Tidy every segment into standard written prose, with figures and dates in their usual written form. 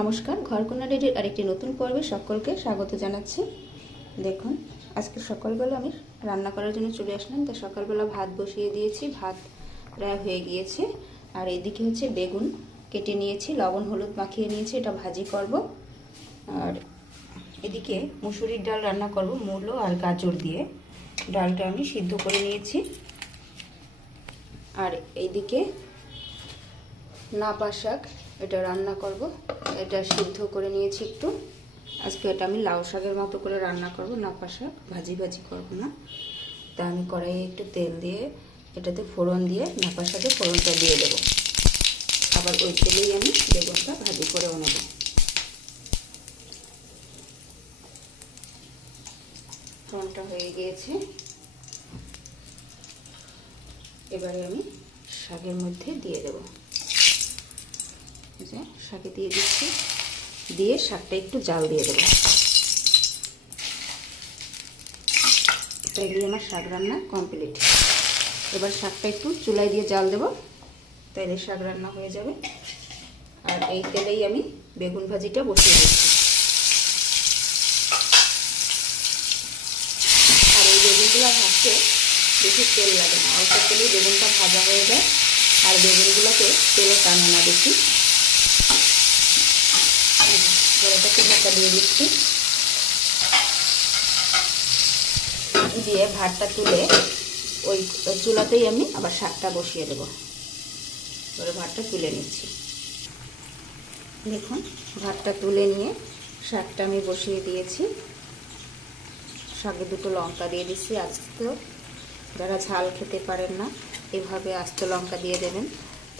নমস্কার, ঘরকন্যা ডেইরির আরেকটি নতুন পর্বে সকলকে স্বাগত জানাচ্ছি। দেখুন, আজকে সকালবেলা আমি রান্না করার জন্য চলে আসলাম। তাই সকালবেলা ভাত বসিয়ে দিয়েছি, ভাত প্রায় হয়ে গিয়েছে। আর এদিকে হচ্ছে বেগুন কেটে নিয়েছি, লবণ হলুদ মাখিয়ে নিয়েছি, এটা ভাজি করব। আর এদিকে মুসুরির ডাল রান্না করব মূলো আর গাজর দিয়ে। ডালটা আমি সিদ্ধ করে নিয়েছি। আর এইদিকে নাপা শাক, এটা রান্না করব। এটা সিদ্ধ করে নিয়েছি একটু। আজকে এটা আমি লাউ শাকের মতো করে রান্না করব, নাপা শাক ভাজি করব না। তা আমি কড়াইয়ে একটু তেল দিয়ে এটাতে ফোড়ন দিয়ে নাপা শাকে ফোড়নটা দিয়ে দেবো। আবার ওই তেলেই আমি বেগুনটা ভাজি করেও নেব। ফোড়নটা হয়ে গিয়েছে, এবারে আমি শাকের মধ্যে দিয়ে দেবো। শাকে দিয়ে দিচ্ছি, দিয়ে শাকটা একটু জাল দিয়ে দেবো। তাইলে আমার শাক রান্না কমপ্লিট। এবার শাকটা একটু চুলায় দিয়ে জাল দেবো, তাইলে শাক রান্না হয়ে যাবে। আর এই তেলেই আমি বেগুন ভাজিটা বসিয়ে দিচ্ছি। আর এই বেগুনগুলো ভাজতে বেশি তেল লাগে না, অল্প তেলেই বেগুনটা ভাজা হয়ে যায়। আর বেগুনগুলোকে তেলে টানে না বেশি। এটাকে ঢাকা দিয়ে দিচ্ছি, দিয়ে ভাতটা তুলে ওই চুলাতেই আমি আবার শাকটা বসিয়ে দেবো। এবারে ভাতটা তুলে নিচ্ছি। দেখুন, ভাতটা তুলে নিয়ে শাকটা আমি বসিয়ে দিয়েছি। শাকে দুটো লঙ্কা দিয়ে দিচ্ছি। আস্তে যারা ঝাল খেতে পারেন না, এভাবে আস্ত লঙ্কা দিয়ে দেবেন।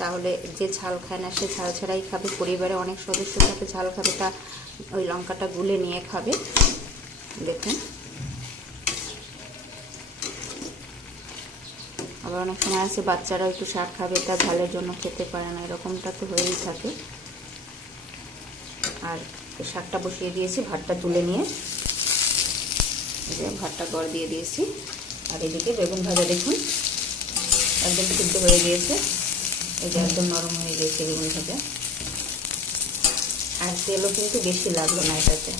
তাহলে যে ঝাল খায় না সে ঝাল ছাড়াই খাবে। পরিবারে অনেক সদস্য থাকে ঝাল খাবে, তা ওই লঙ্কাটা গুলে নিয়ে খাবে। দেখুন, আবার অনেক সময় আছে বাচ্চারা একটু শাক খাবে, তা ঝালের জন্য খেতে পারে না, এরকমটা তো হয়েই থাকে। আর শাকটা বসিয়ে দিয়েছি, ভাতটা তুলে নিয়ে ভাতটা গড় দিয়ে দিয়েছি। আর এদিকে বেগুন ভাজা দেখুন একদম সিদ্ধ হয়ে গিয়েছে। এই যে একদম নরম হয়ে গিয়েছে বেগুন ভাজা। আর তেলও কিন্তু বেশি লাগলো না এটাতে।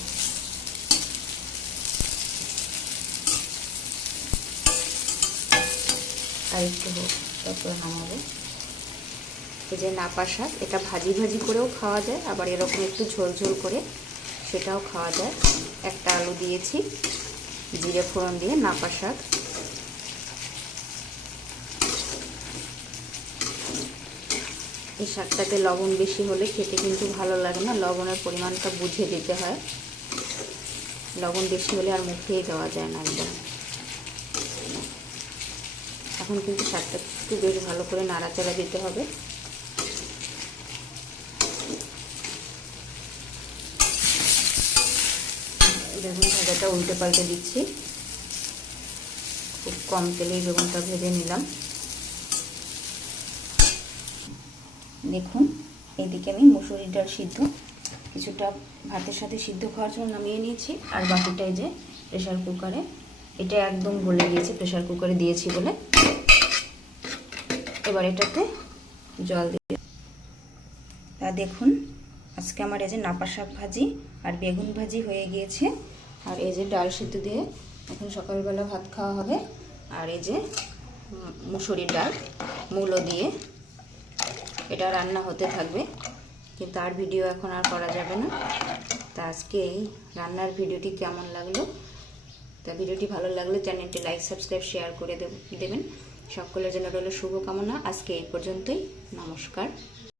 আর একটু হোক, তারপরে নামাবো। এই যে নাপা শাক, এটা ভাজি করেও খাওয়া যায়, আবার এরকম একটু ঝোল করে সেটাও খাওয়া যায়। একটা আলু দিয়েছি, জিরে ফোড়ন দিয়ে নাপা শাক। এই শাকটাতে লবণ বেশি হলে খেতে কিন্তু ভালো লাগে না, লবণের পরিমাণটা বুঝে দিতে হয়। লবণ বেশি হলে আর মুখেই দেওয়া যায় না একদম। এখন কিন্তু শাকটা একটু বেশ ভালো করে নাড়াচাড়া দিতে হবে। বেগুন ভাজাটা উল্টে পাল্টে দিচ্ছি। খুব কম তেলেই বেগুনটা ভেজে নিলাম। দেখুন, এইদিকে আমি মুসুরির ডাল সিদ্ধ কিছুটা ভাতের সাথে সিদ্ধ খাওয়ার জন্য নামিয়ে নিয়েছি। আর বাকিটা এই যে প্রেশার কুকারে, এটা একদম গলে গিয়েছে প্রেশার কুকারে দিয়েছি বলে। এবার এটাতে জল দিয়ে, তা দেখুন আজকে আমার এই যে নাপা শাক ভাজি আর বেগুন ভাজি হয়ে গিয়েছে। আর এই যে ডাল সিদ্ধ দিয়ে এখন সকালবেলা ভাত খাওয়া হবে। আর এই যে মুসুরির ডাল মূলো দিয়ে এটা রান্না হতে থাকবে, কিন্তু আর ভিডিও এখন আর করা যাবে না। তা আজকে এই রান্নার ভিডিওটি কেমন লাগলো, তা ভিডিওটি ভালো লাগলে চ্যানেলটি লাইক সাবস্ক্রাইব শেয়ার করে দেবেন। সকলের জন্য রইল শুভকামনা। আজকে এই পর্যন্তই, নমস্কার।